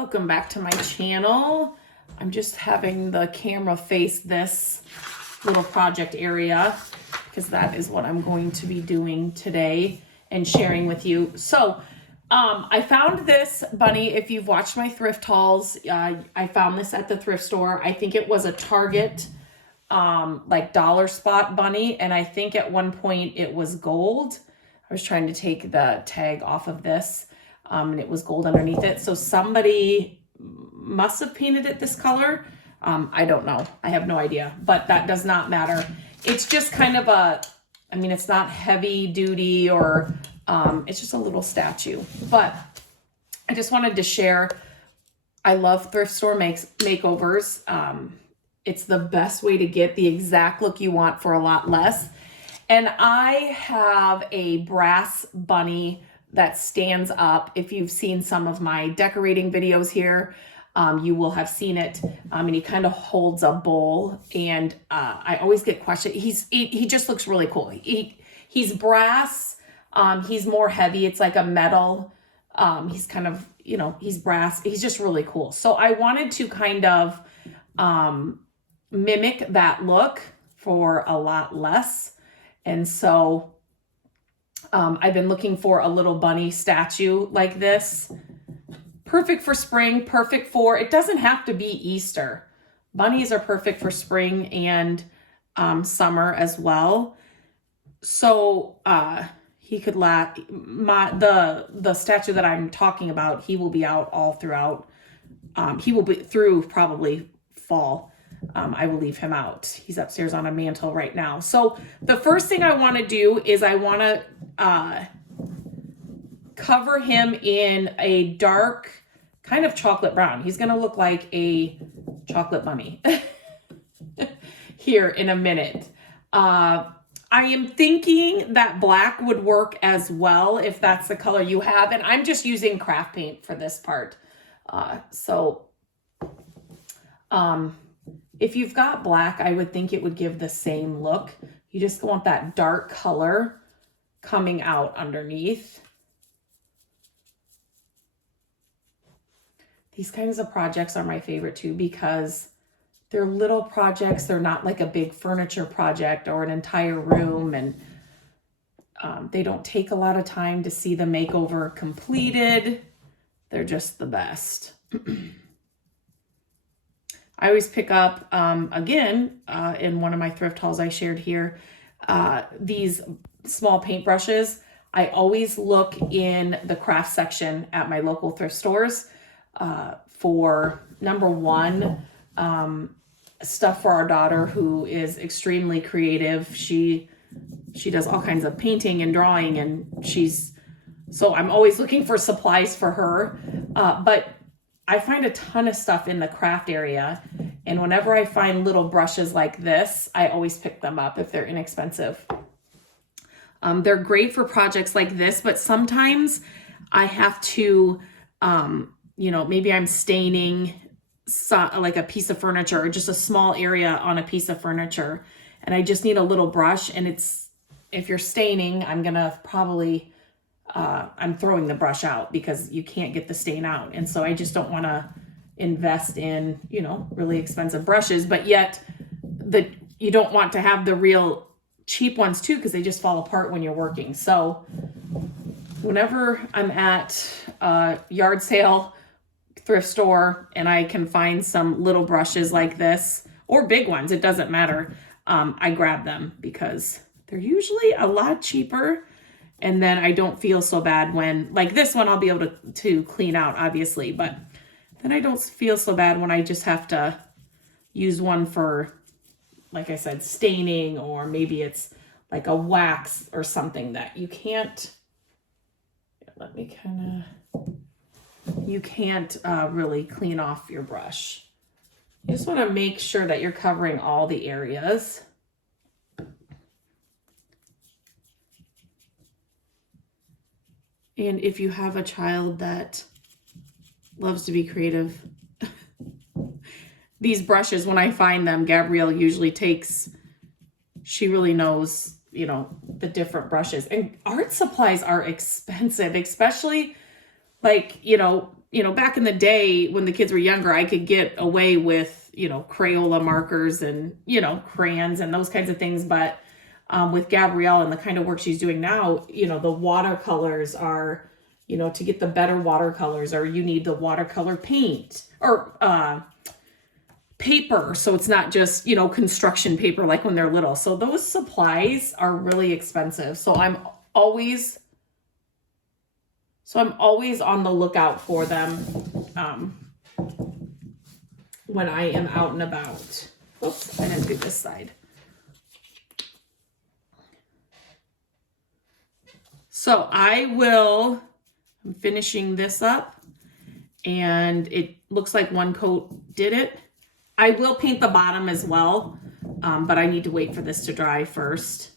Welcome back to my channel. I'm just having the camera face this little project area because that is what I'm going to be doing today and sharing with you. So I found this bunny. If you've watched my thrift hauls, I found this at the thrift store. I think it was a Target like dollar spot bunny, and I think at one point it was gold. I was trying to take the tag off of this, and it was gold underneath it. So somebody must have painted it this color. I don't know. I have no idea, but that does not matter. It's just kind of a, I mean, it's not heavy duty or it's just a little statue, but I just wanted to share. I love thrift store makeovers. It's the best way to get the exact look you want for a lot less. And I have a brass bunny that stands up. If you've seen some of my decorating videos here, you will have seen it. And he kind of holds a bowl, and I always get questioned. He just looks really cool. He's brass. He's more heavy. It's like a metal. He's kind of, he's brass. He's just really cool. So I wanted to kind of mimic that look for a lot less. And so I've been looking for a little bunny statue like this. Perfect for spring, perfect for, it doesn't have to be Easter. Bunnies are perfect for spring and summer as well. So he could the statue that I'm talking about, he will be out all throughout. He will be through probably fall. I will leave him out. He's upstairs on a mantle right now. So the first thing I want to do is I want to cover him in a dark kind of chocolate brown. He's going to look like a chocolate bunny here in a minute. I am thinking that black would work as well if that's the color you have. And I'm just using craft paint for this part. If you've got black, I would think it would give the same look. You just want that dark color coming out underneath. These kinds of projects are my favorite too because they're little projects. They're not like a big furniture project or an entire room, and they don't take a lot of time to see the makeover completed. They're just the best. I always pick up, again, in one of my thrift hauls I shared here, these small paintbrushes. I always look in the craft section at my local thrift stores for, number one, stuff for our daughter who is extremely creative. She does all kinds of painting and drawing, and so I'm always looking for supplies for her. But I find a ton of stuff in the craft area, and whenever I find little brushes like this, I always pick them up if they're inexpensive. They're great for projects like this, but sometimes I have to, maybe I'm staining like a piece of furniture or just a small area on a piece of furniture, and I just need a little brush. And if you're staining, I'm gonna probably I'm throwing the brush out because you can't get the stain out. And so I just don't want to invest in, really expensive brushes, but yet you don't want to have the real cheap ones too, because they just fall apart when you're working. So whenever I'm at a yard sale, thrift store, and I can find some little brushes like this or big ones, it doesn't matter. I grab them because they're usually a lot cheaper. And then I don't feel so bad when, like this one, I'll be able to clean out, obviously. But then I don't feel so bad when I just have to use one for, like I said, staining, or maybe it's like a wax or something that you can't, you can't really clean off your brush. You just want to make sure that you're covering all the areas. And if you have a child that loves to be creative, these brushes, when I find them, Gabrielle usually she really knows, the different brushes. And art supplies are expensive, especially like, you know, back in the day when the kids were younger, I could get away with, you know, Crayola markers and, you know, crayons and those kinds of things. But with Gabrielle and the kind of work she's doing now, you know, the watercolors are, you know, to get the better watercolors, or you need the watercolor paint or paper. So it's not just, you know, construction paper like when they're little. So those supplies are really expensive. So I'm always on the lookout for them when I am out and about. Oops, I didn't do this side. So I'm finishing this up, and it looks like one coat did it. I will paint the bottom as well, but I need to wait for this to dry first.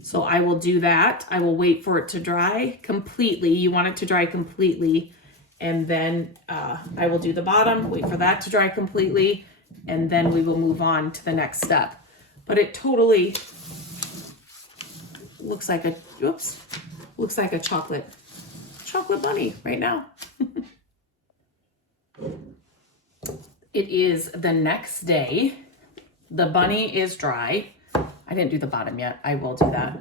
So I will do that. I will wait for it to dry completely. You want it to dry completely. And then I will do the bottom, wait for that to dry completely. And then we will move on to the next step. But it totally looks like a chocolate bunny right now. It is the next day. The bunny is dry. I didn't do the bottom yet. I will do that.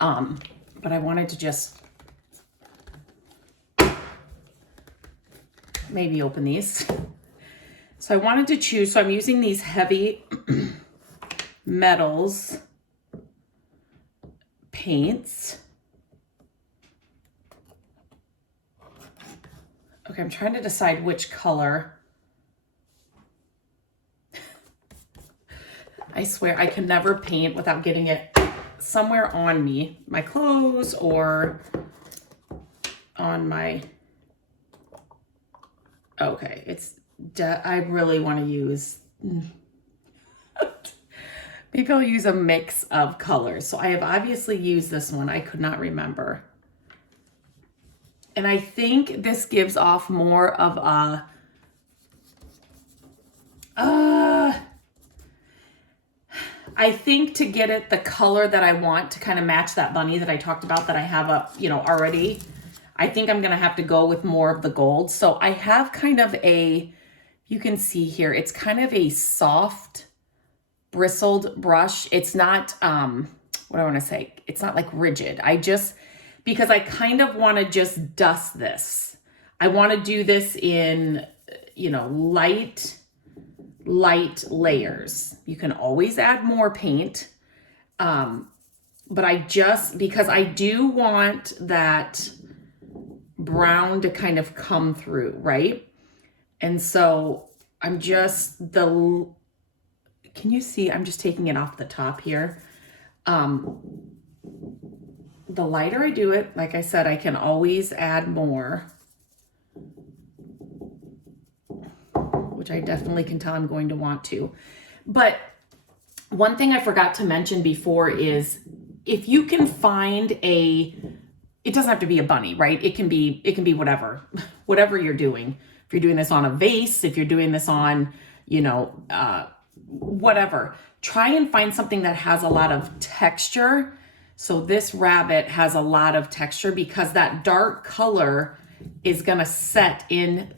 But I wanted to just maybe open these. So I wanted to choose, so I'm using these heavy metals paints. Okay, I'm trying to decide which color. I swear I can never paint without getting it somewhere on me, my clothes or on my, okay, I really want to use, maybe I'll use a mix of colors. So I have obviously used this one. I could not remember. And I think this gives off more of a, I think to get it the color that I want to kind of match that bunny that I talked about that I have up, you know, already, I think I'm going to have to go with more of the gold. So I have kind of you can see here, it's kind of a soft bristled brush. It's not, what do I want to say? It's not like rigid. Because I kind of want to just dust this. I want to do this in, you know, light layers. You can always add more paint. But because I do want that brown to kind of come through, right? And so can you see, I'm just taking it off the top here. The lighter I do it, like I said, I can always add more, which I definitely can tell I'm going to want to. But one thing I forgot to mention before is if you can find it doesn't have to be a bunny, right? It can be whatever you're doing. If you're doing this on a vase, if you're doing this on, you know, whatever, try and find something that has a lot of texture. So this rabbit has a lot of texture because that dark color is going to set in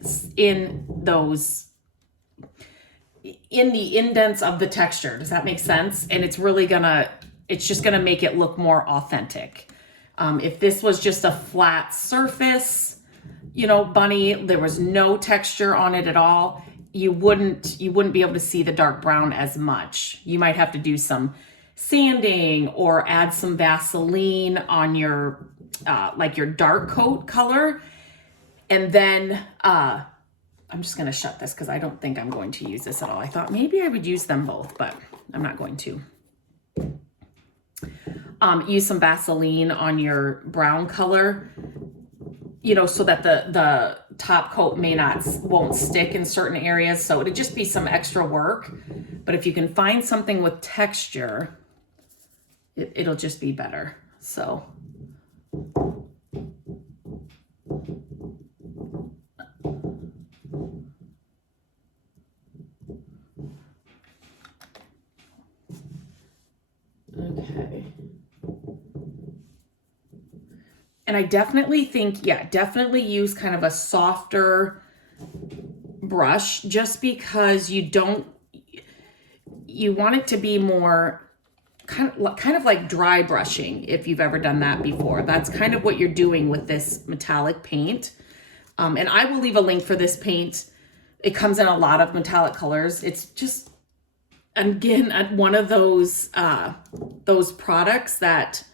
the indents of the texture. Does that make sense? And it's just going to make it look more authentic. If this was just a flat surface, you know, bunny, there was no texture on it at all, you wouldn't be able to see the dark brown as much. You might have to do some sanding or add some Vaseline on your like your dark coat color. And then I'm just going to shut this because I don't think I'm going to use this at all. I thought maybe I would use them both, but I'm not going to. Use some Vaseline on your brown color, you know, so that the top coat won't stick in certain areas. So it'd just be some extra work. But if you can find something with texture, it'll just be better. So. Okay. And I definitely think, yeah, definitely use kind of a softer brush, just because you want it to be more kind of like dry brushing, if you've ever done that before. That's kind of what you're doing with this metallic paint. And I will leave a link for this paint. It comes in a lot of metallic colors. It's just, again, one of those products that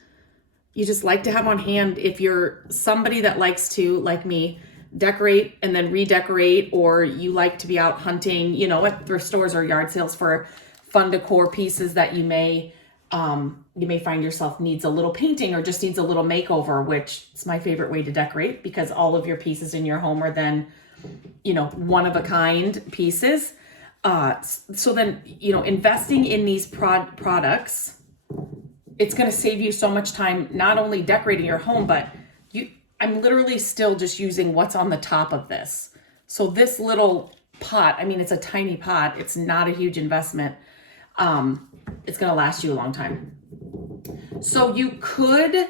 you just like to have on hand if you're somebody that likes to, like me, decorate and then redecorate, or you like to be out hunting, at thrift stores or yard sales for fun decor pieces that you may find yourself needs a little painting or just needs a little makeover, which is my favorite way to decorate, because all of your pieces in your home are then, one of a kind pieces. So then, investing in these products, it's going to save you so much time, not only decorating your home, but I'm literally still just using what's on the top of this. So this little pot, it's a tiny pot. It's not a huge investment. It's going to last you a long time. So you could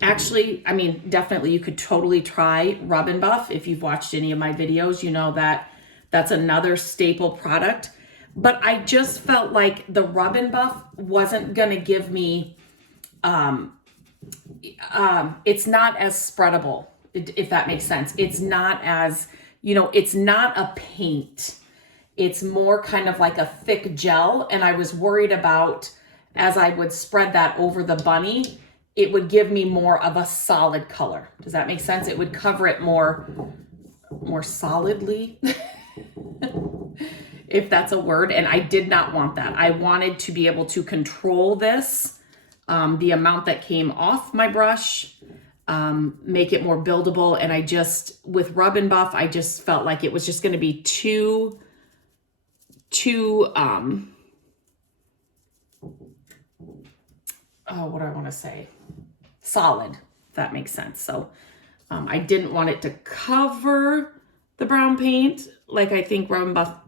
actually, definitely you could totally try Rub and Buff. If you've watched any of my videos, you know that that's another staple product. But I just felt like the Rub and Buff wasn't going to give me, it's not as spreadable, if that makes sense. It's not as, it's not a paint. It's more kind of like a thick gel. And I was worried about, as I would spread that over the bunny, it would give me more of a solid color. Does that make sense? It would cover it more solidly. If that's a word. And I did not want that. I wanted to be able to control this, the amount that came off my brush, make it more buildable. And with Rub and Buff, I just felt like it was just going to be too, what do I want to say? Solid, if that makes sense. So I didn't want it to cover the brown paint like I think Rub and Buff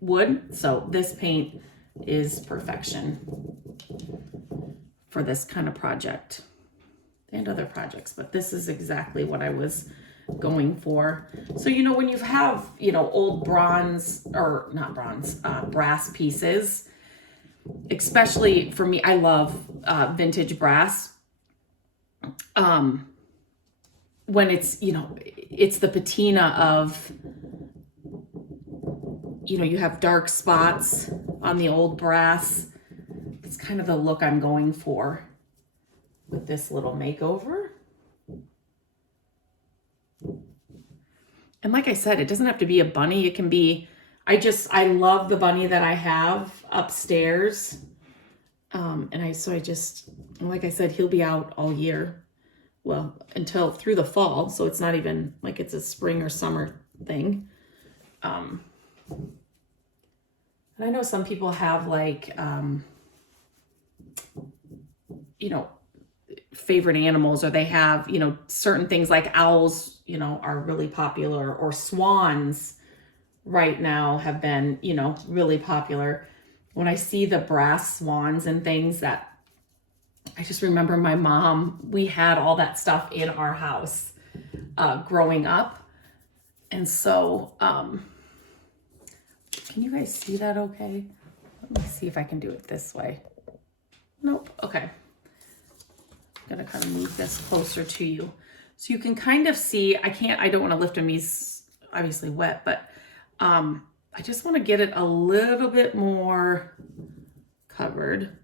would. So this paint is perfection for this kind of project and other projects, but this is exactly what I was going for. So, when you have, old brass pieces, especially for me, I love vintage brass. When it's, it's the patina of, you have dark spots on the old brass. It's kind of the look I'm going for with this little makeover. And like I said, it doesn't have to be a bunny. It can be, I love the bunny that I have upstairs. Like I said, he'll be out all year. Well, until through the fall. So it's not even like it's a spring or summer thing. And I know some people have like, favorite animals, or they have, certain things like owls, are really popular, or swans right now have been, really popular. When I see the brass swans and things, that I just remember my mom, we had all that stuff in our house growing up. And so, can you guys see that okay? Let me see if I can do it this way. Nope. Okay. I'm going to kind of move this closer to you so you can kind of see. I don't want to lift them. He's obviously wet, but I just want to get it a little bit more covered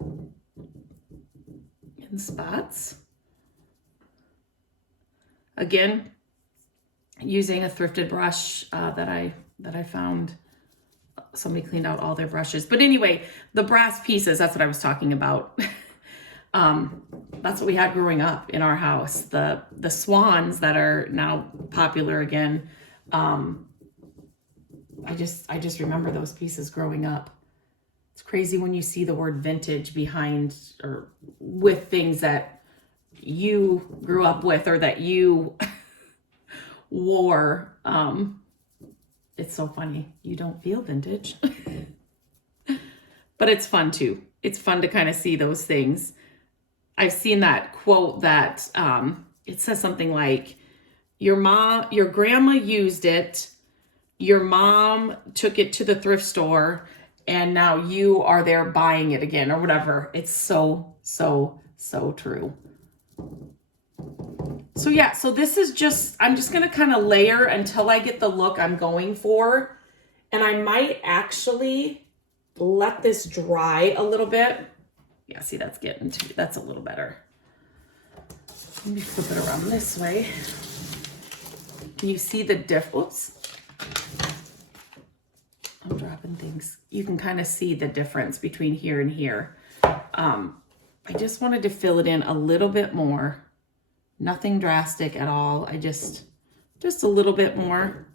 in spots. Again, using a thrifted brush that I found. Somebody cleaned out all their brushes. But anyway, the brass pieces, that's what I was talking about. That's what we had growing up in our house. The swans that are now popular again. I just remember those pieces growing up. It's crazy when you see the word vintage behind or with things that you grew up with or that you wore. It's so funny. You don't feel vintage. But it's fun too. It's fun to kind of see those things I've seen that quote that it says something like, your grandma used it, your mom took it to the thrift store, and now you are there buying it again, or whatever. It's so, so, so true. So yeah, so this is just, I'm just gonna kind of layer until I get the look I'm going for. And I might actually let this dry a little bit. Yeah, see, that's that's a little better. Let me flip it around this way. Can you see the oops. I'm dropping things. You can kind of see the difference between here and here. I just wanted to fill it in a little bit more. Nothing drastic at all. I just a little bit more.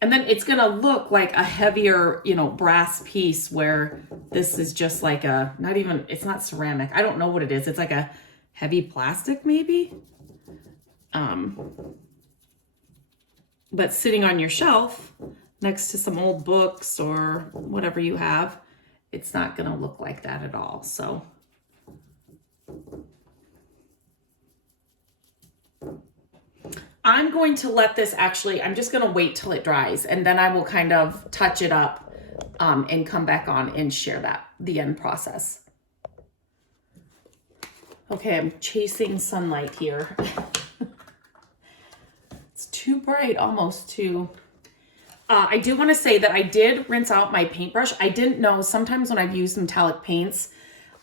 And then it's gonna look like a heavier, brass piece, where this is just like it's not ceramic. I don't know what it is. It's like a heavy plastic maybe. But sitting on your shelf next to some old books or whatever you have, it's not gonna look like that at all. So I'm going to let this I'm just going to wait till it dries, and then I will kind of touch it up and come back on and share the end process. Okay, I'm chasing sunlight here. It's too bright, almost too. I do want to say that I did rinse out my paintbrush. I didn't know, sometimes when I've used metallic paints,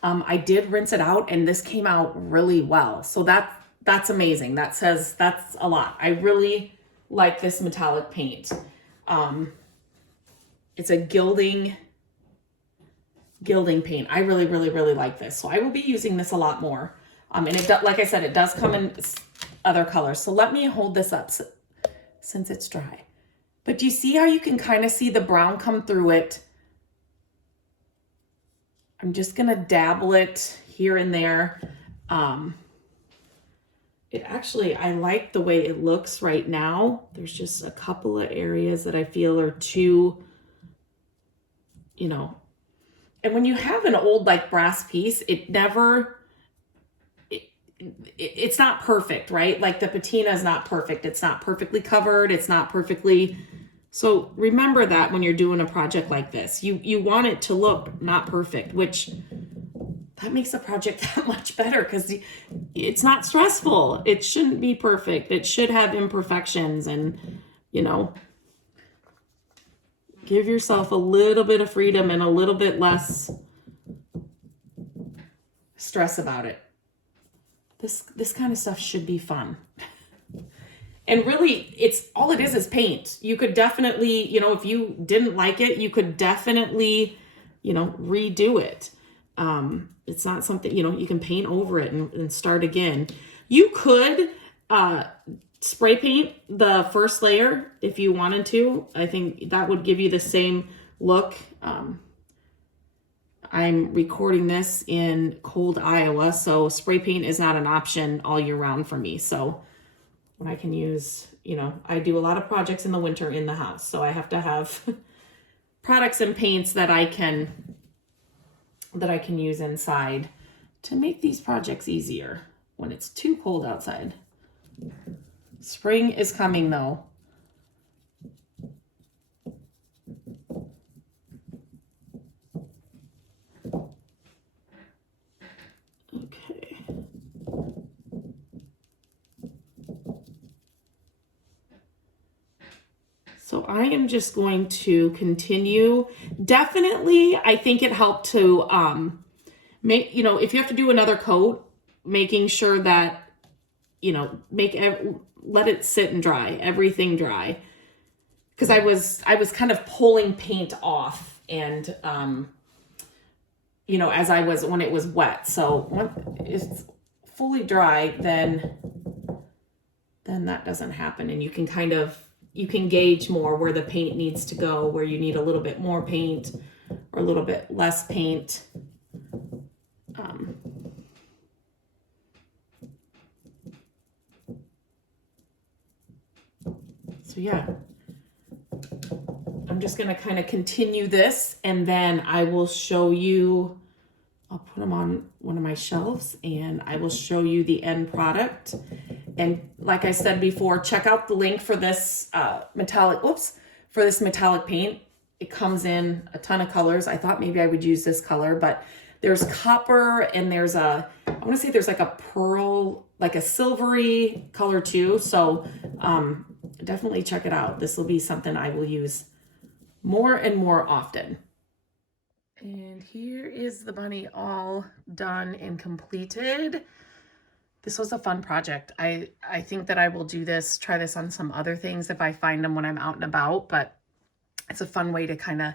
I did rinse it out, and this came out really well. So that's amazing. That's a lot. I really like this metallic paint. It's a gilding paint. I really, really, really like this. So I will be using this a lot more. And like I said, it does come in other colors. So let me hold this up since it's dry. But do you see how you can kind of see the brown come through it? I'm just going to dabble it here and there. I like the way it looks right now. There's just a couple of areas that I feel are too, and when you have an old like brass piece, it's not perfect, right? Like the patina is not perfect. It's not perfectly covered. It's not perfectly. So remember that when you're doing a project like this, you want it to look not perfect, which that makes the project that much better because it's not stressful. It shouldn't be perfect. It should have imperfections, and, give yourself a little bit of freedom and a little bit less stress about it. This kind of stuff should be fun. And really, all it is paint. You could definitely, if you didn't like it, you could definitely, redo it. It's not something, you can paint over it and start again. You could spray paint the first layer if you wanted to. I think that would give you the same look. I'm recording this in cold Iowa, so spray paint is not an option all year round for me. So when I can use, I do a lot of projects in the winter in the house, so I have to have products and paints that I can use inside to make these projects easier when it's too cold outside. Spring is coming though. Okay. So I am just going to continue. Definitely, I think it helped to make, if you have to do another coat, making sure that, let it sit and dry, everything dry. Because I was kind of pulling paint off and, when it was wet. So when it's fully dry, then that doesn't happen. And you can gauge more where the paint needs to go, where you need a little bit more paint or a little bit less paint. So yeah, I'm just going to kind of continue this, and then I will show you I'll put them on one of my shelves and I will show you the end product. And like I said before, check out the link for this metallic paint. It comes in a ton of colors. I thought maybe I would use this color, but there's copper and there's I want to say there's like a pearl, like a silvery color too. So definitely check it out. This will be something I will use more and more often. And here is the bunny all done and completed. This was a fun project. I think that I will try this on some other things if I find them when I'm out and about, but it's a fun way to kind of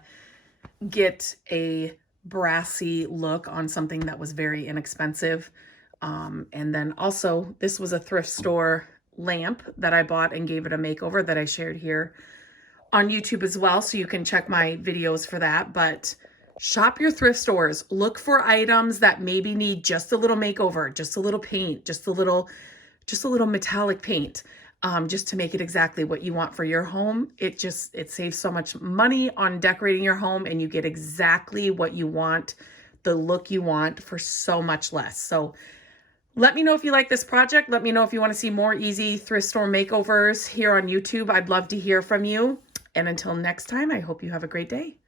get a brassy look on something that was very inexpensive. And then also this was a thrift store lamp that I bought and gave it a makeover that I shared here on YouTube as well. So you can check my videos for that, but shop your thrift stores. Look for items that maybe need just a little makeover, just a little paint, just a little metallic paint, just to make it exactly what you want for your home. It saves so much money on decorating your home, and you get exactly what you want, the look you want, for so much less. So let me know if you like this project. Let me know if you want to see more easy thrift store makeovers here on YouTube. I'd love to hear from you. And until next time, I hope you have a great day.